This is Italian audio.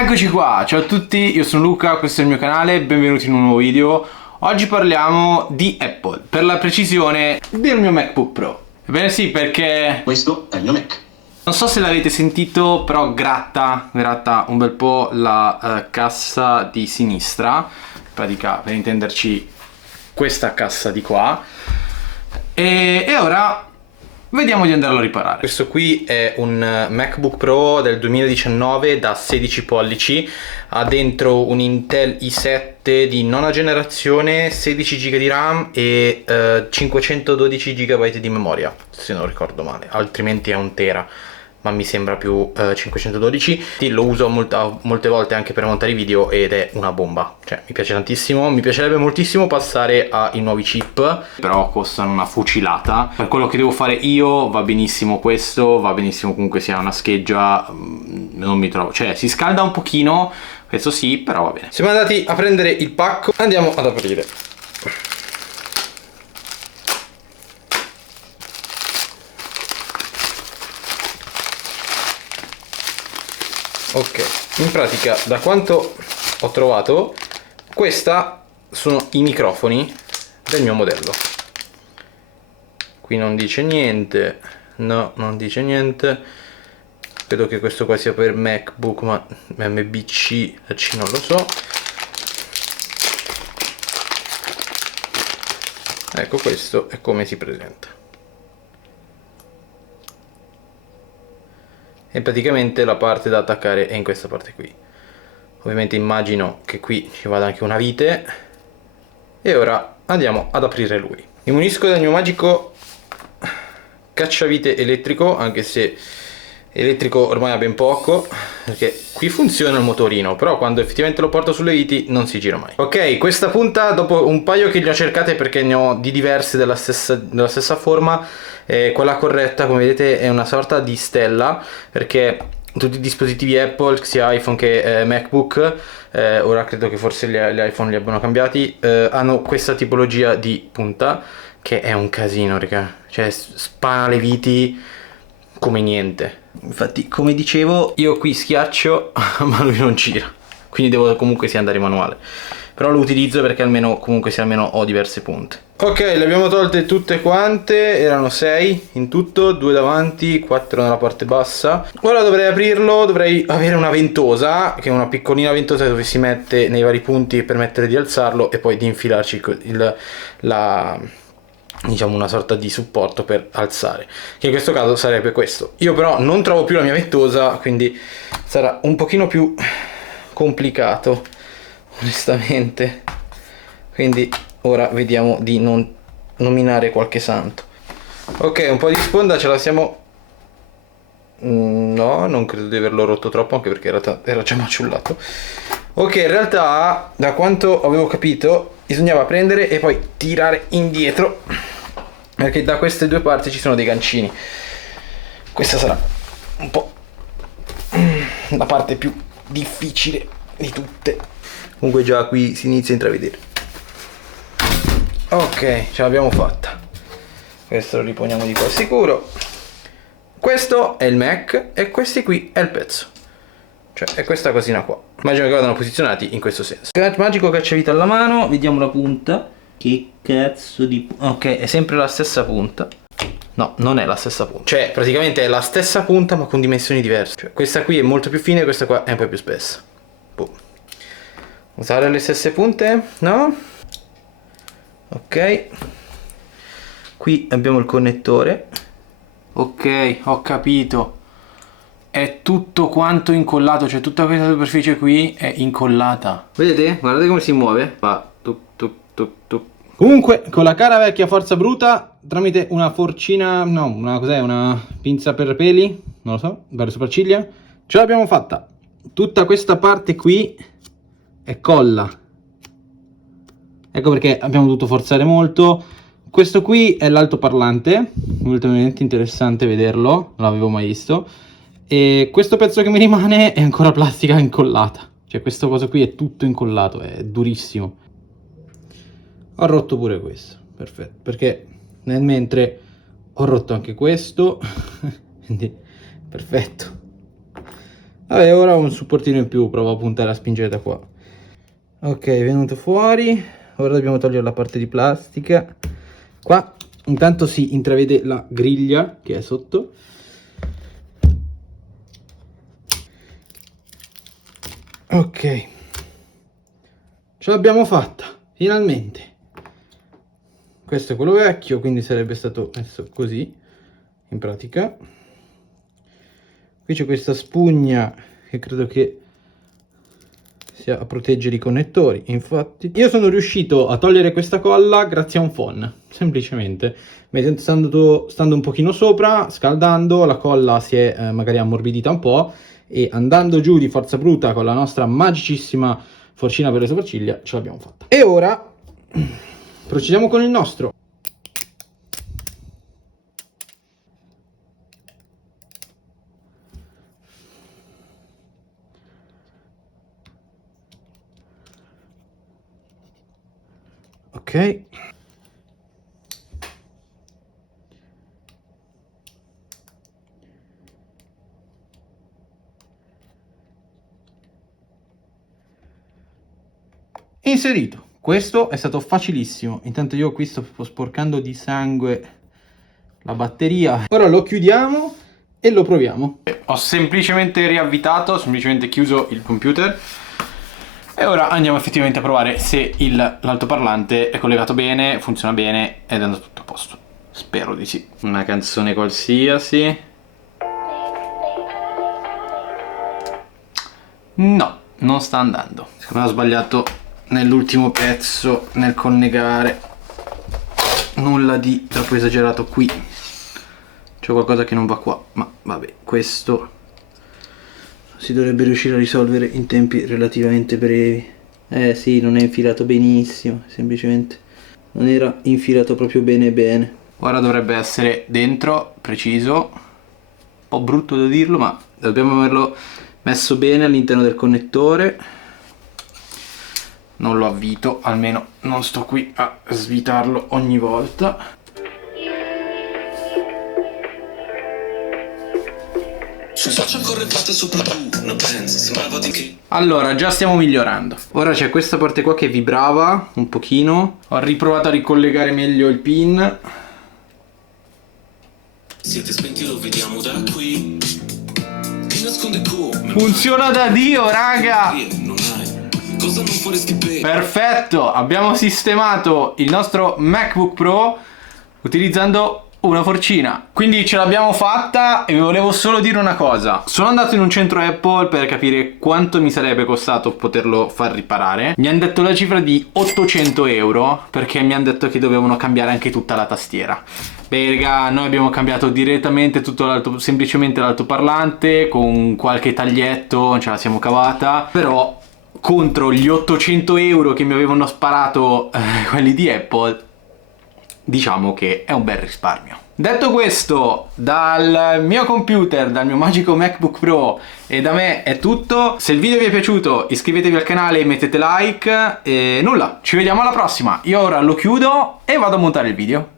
Eccoci qua, ciao a tutti, io sono Luca, questo è il mio canale, benvenuti in un nuovo video. Oggi parliamo di Apple, per la precisione del mio MacBook Pro. Ebbene sì, perché Questo è il mio Mac. non so se l'avete sentito, però gratta un bel po' la cassa di sinistra, in pratica per intenderci questa cassa di qua. E ora vediamo di andarlo a riparare. Questo qui è un MacBook Pro del 2019 da 16 pollici, ha dentro un Intel i7 di nona generazione, 16 GB di RAM e 512 GB di memoria, se non ricordo male, altrimenti è un tera, ma mi sembra più 512. Lo uso molte volte anche per montare i video ed è una bomba, cioè mi piace tantissimo. Mi piacerebbe moltissimo passare ai nuovi chip, però costano una fucilata. Per quello che devo fare io va benissimo questo, va benissimo comunque sia una scheggia, non mi trovo, cioè si scalda un pochino, questo sì, però va bene. Siamo andati a prendere il pacco, andiamo ad aprire. Ok, in pratica da quanto ho trovato, questa sono i microfoni del mio modello. Qui non dice niente, no, non dice niente. Credo che questo qua sia per MacBook, ma MBC C non lo so. Ecco, questo è come si presenta. E praticamente la parte da attaccare è in questa parte qui. Ovviamente immagino che qui ci vada anche una vite. E ora andiamo ad aprire lui. Mi munisco del mio magico cacciavite elettrico, anche se elettrico ormai ha ben poco, perché qui funziona il motorino, però quando effettivamente lo porto sulle viti non si gira mai. Ok, questa punta, dopo un paio che le ho cercate perché ne ho di diverse della stessa forma, quella corretta, come vedete, è una sorta di stella, perché tutti i dispositivi Apple, sia iPhone che MacBook, ora credo che forse gli iPhone li abbiano cambiati, hanno questa tipologia di punta, che è un casino, raga, cioè spana le viti come niente. Infatti, come dicevo, io qui schiaccio ma lui non gira, quindi devo comunque sia andare manuale, però lo utilizzo perché almeno ho diverse punte. Ok, le abbiamo tolte tutte quante, erano 6 in tutto, 2 davanti, 4 nella parte bassa. Ora dovrei aprirlo, dovrei avere una ventosa, che è una piccolina ventosa dove si mette nei vari punti per permettere di alzarlo e poi di infilarci diciamo una sorta di supporto per alzare, che in questo caso sarebbe questo. Io però non trovo più la mia ventosa, quindi sarà un pochino più complicato onestamente, quindi ora vediamo di non nominare qualche santo. Ok, un po' di sponda ce la siamo. No, non credo di averlo rotto troppo, anche perché era già maciullato. Ok, in realtà da quanto avevo capito bisognava prendere e poi tirare indietro, perché da queste due parti ci sono dei gancini. Questa sarà un po' la parte più difficile di tutte. Comunque già qui si inizia a intravedere. Ok, ce l'abbiamo fatta. Questo lo riponiamo di qua al sicuro. Questo è il Mac e questi qui è il pezzo, cioè è questa cosina qua. Immagino che vadano posizionati in questo senso. Magico cacciavite alla mano, vediamo la punta. Che cazzo di... Ok, è sempre la stessa punta. No, non è la stessa punta, cioè praticamente è la stessa punta ma con dimensioni diverse, cioè, questa qui è molto più fine e questa qua è un po' più spessa. Boh. Usare le stesse punte? No? Ok. Qui abbiamo il connettore. Ok, ho capito. È tutto quanto incollato, cioè tutta questa superficie qui è incollata. Vedete? Guardate come si muove. Va tuc tuc tuc tuc. Comunque, con la cara vecchia forza bruta, tramite una forcina, no, una pinza per peli, non lo so, per le sopracciglia, ce l'abbiamo fatta. Tutta questa parte qui è colla. Ecco perché abbiamo dovuto forzare molto. Questo qui è l'altoparlante, molto interessante vederlo, non l'avevo mai visto. E questo pezzo che mi rimane è ancora plastica incollata, cioè questo coso qui è tutto incollato, è durissimo. Ho rotto pure questo, perfetto, perché nel mentre ho rotto anche questo, quindi perfetto. Vabbè, ora ho un supportino in più, provo a puntare a spingere da qua. Ok, è venuto fuori. Ora dobbiamo togliere la parte di plastica. Qua intanto si intravede la griglia che è sotto. Ok, ce l'abbiamo fatta, finalmente. Questo è quello vecchio, quindi sarebbe stato messo così, in pratica. Qui c'è questa spugna che credo che sia a proteggere i connettori. Infatti io sono riuscito a togliere questa colla grazie a un phon, semplicemente stando un pochino sopra, scaldando, la colla si è magari ammorbidita un po', e andando giù di forza bruta con la nostra magicissima forcina per le sopracciglia ce l'abbiamo fatta. E ora procediamo con il nostro. Ok. Inserito. Questo è stato facilissimo. Intanto io qui sto sporcando di sangue la batteria. Ora lo chiudiamo e lo proviamo. Ho semplicemente riavvitato, ho semplicemente chiuso il computer. E ora andiamo effettivamente a provare se l'altoparlante è collegato bene, funziona bene ed è andato tutto a posto. Spero di sì. Una canzone qualsiasi. No, non sta andando. Secondo me ho sbagliato nell'ultimo pezzo, nel collegare. Nulla di troppo esagerato qui. C'è qualcosa che non va qua, ma vabbè, questo si dovrebbe riuscire a risolvere in tempi relativamente brevi. Sì, non è infilato benissimo, semplicemente non era infilato proprio bene bene. Ora dovrebbe essere dentro, preciso. Un po' brutto da dirlo, ma dobbiamo averlo messo bene all'interno del connettore. Non lo avvito, almeno non sto qui a svitarlo ogni volta. Allora, già stiamo migliorando. Ora c'è questa parte qua che vibrava un pochino. Ho riprovato a ricollegare meglio il pin. Siete spenti, lo vediamo da qui. Funziona da Dio, raga! Perfetto, abbiamo sistemato il nostro MacBook Pro utilizzando una forcina. Quindi ce l'abbiamo fatta e vi volevo solo dire una cosa. Sono andato in un centro Apple per capire quanto mi sarebbe costato poterlo far riparare. Mi hanno detto la cifra di 800 euro, perché mi hanno detto che dovevano cambiare anche tutta la tastiera. Beh raga, noi abbiamo cambiato direttamente tutto semplicemente l'altoparlante con qualche taglietto, ce la siamo cavata. Però contro gli 800 euro che mi avevano sparato quelli di Apple, diciamo che è un bel risparmio. Detto questo, dal mio computer, dal mio magico MacBook Pro e da me è tutto. Se il video vi è piaciuto iscrivetevi al canale e mettete like e nulla, ci vediamo alla prossima. Io ora lo chiudo e vado a montare il video.